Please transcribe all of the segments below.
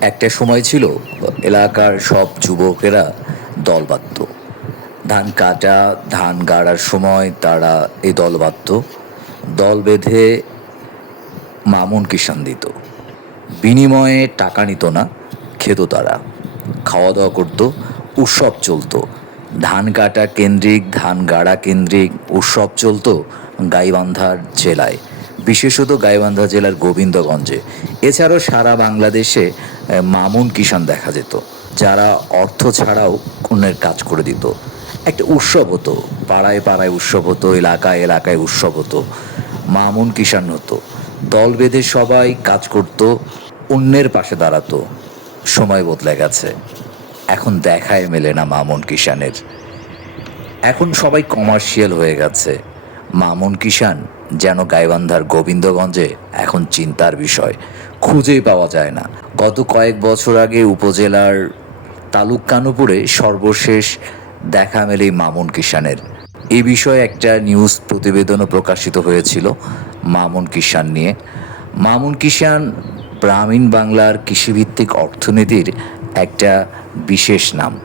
একটা সময় ছিল, এলাকার সব যুবকেরা দল বাঁধত। ধান কাটা, ধান গাড়ার সময় তারা এই দল বাঁধত। দল বেঁধে মামুন কিষান দিত। বিনিময়ে টাকা নিত না, খেত তারা। খাওয়া দাওয়া করতো, উৎসব চলতো। ধান কাটা কেন্দ্রিক, ধান গাড়া কেন্দ্রিক, উৎসব চলতো গাইবান্ধার জেলায়। বিশেষত গাইবান্ধা জেলার গোবিন্দগঞ্জে। এছাড়াও সারা বাংলাদেশে মামুন কিষান দেখা যেত, যারা অর্থ ছাড়াও অন্যের কাজ করে দিত। একটা উৎসব হতো, পাড়ায় পাড়ায় উৎসব হতো, এলাকায় এলাকায় উৎসব হতো, মামুন কিষান হতো। দল বেঁধে সবাই কাজ করত, অন্যের পাশে দাঁড়াতো, সময় বদলে গেছে। এখন দেখায় মেলে না মামুন কিষানের এখন সবাই কমার্শিয়াল হয়ে গেছে। মামুন কিষান যেন গাইবান্ধার গোবিন্দগঞ্জে এখন চিন্তার বিষয়। খুঁজেই পাওয়া যায় না। গত কয়েক বছর আগে উপজেলার তালুক কানুপুরে সর্বশেষ দেখা মেলে মামুন কিষানের এ বিষয়ে একটা নিউজ প্রতিবেদনও প্রকাশিত হয়েছিল মামুন কিষান নিয়ে। মামুন কিষান গ্রামীণ বাংলার কৃষিভিত্তিক অর্থনীতির একটা বিশেষ নাম।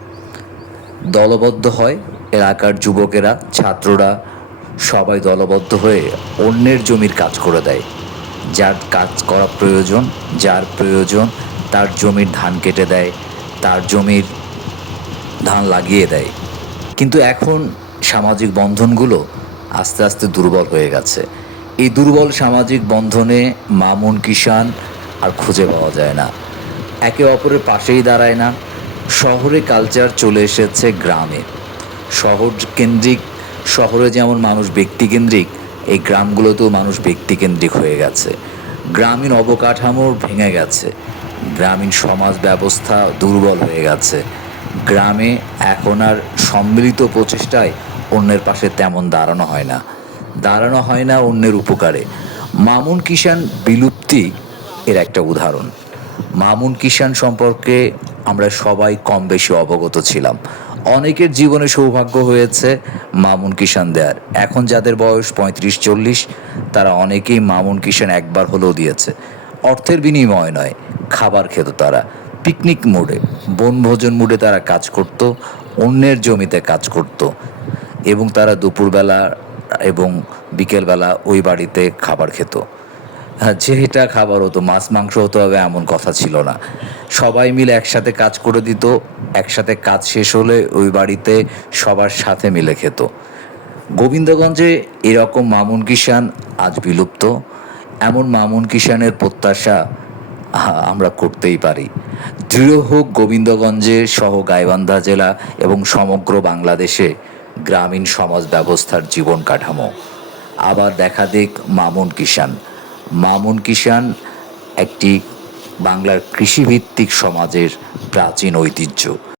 দলবদ্ধ হয় এলাকার যুবকেরা, ছাত্ররা সবাই দলবদ্ধ হয়ে অন্যের জমির কাজ করে দেয়। যার কাজ করা প্রয়োজন, যার প্রয়োজন, তার জমির ধান কেটে দেয়, তার জমির ধান লাগিয়ে দেয়। কিন্তু এখন সামাজিক বন্ধনগুলো আস্তে আস্তে দুর্বল হয়ে গেছে। এই দুর্বল সামাজিক বন্ধনে মামুন কিষান আর খুঁজে পাওয়া যায় না। একে অপরের পাশেই দাঁড়ায় না। শহরে কালচার চলে এসেছে গ্রামে। শহর কেন্দ্রিক শহরে যেমন মানুষ ব্যক্তিকেন্দ্রিক, এই গ্রামগুলোতেও মানুষ ব্যক্তিকেন্দ্রিক হয়ে গেছে। গ্রামীণ অবকাঠামো ভেঙে গেছে। গ্রামীণ সমাজ ব্যবস্থা দুর্বল হয়ে গেছে। গ্রামে এখন আর সম্মিলিত প্রচেষ্টায় অন্যের পাশে তেমন দাঁড়ানো হয় না। দাঁড়ানো হয় না অন্যের উপকারে। মামুন কিষান বিলুপ্তি এর একটা উদাহরণ। মামুন কিষান সম্পর্কে আমরা সবাই কম বেশি অবগত ছিলাম। অনেকের জীবনে সৌভাগ্য হয়েছে মামুন কিষান দেয়ার। এখন যাদের বয়স পঁয়ত্রিশ, চল্লিশ, তারা অনেকেই মামুন কিষান একবার হলেও দিয়েছে। অর্থের বিনিময় নয়, খাবার খেত তারা। পিকনিক মোডে, বনভোজন মোডে তারা কাজ করত, অন্যের জমিতে কাজ করত। এবং তারা দুপুরবেলা এবং বিকেলবেলা ওই বাড়িতে খাবার খেত। যেটা খাবার হতো, মাছ, মাংস হতে হবে এমন কথা ছিল না। সবাই মিলে একসাথে কাজ করে দিত, একসাথে কাজ শেষ হলে ওই বাড়িতে সবার সাথে মিলে খেত। গোবিন্দগঞ্জে এরকম মামুন কিষান আজ বিলুপ্ত। এমন মামুন কিষানের প্রত্যাশা আমরা করতেই পারি। দৃঢ় হোক গোবিন্দগঞ্জে সহ গাইবান্ধা জেলা এবং সমগ্র বাংলাদেশে গ্রামীণ সমাজ ব্যবস্থার জীবন কাঠামো। আবার দেখা দিক মামুন কিষান মামুন কিষান একটি বাংলার কৃষিভিত্তিক সমাজের প্রাচীন ঐতিহ্য।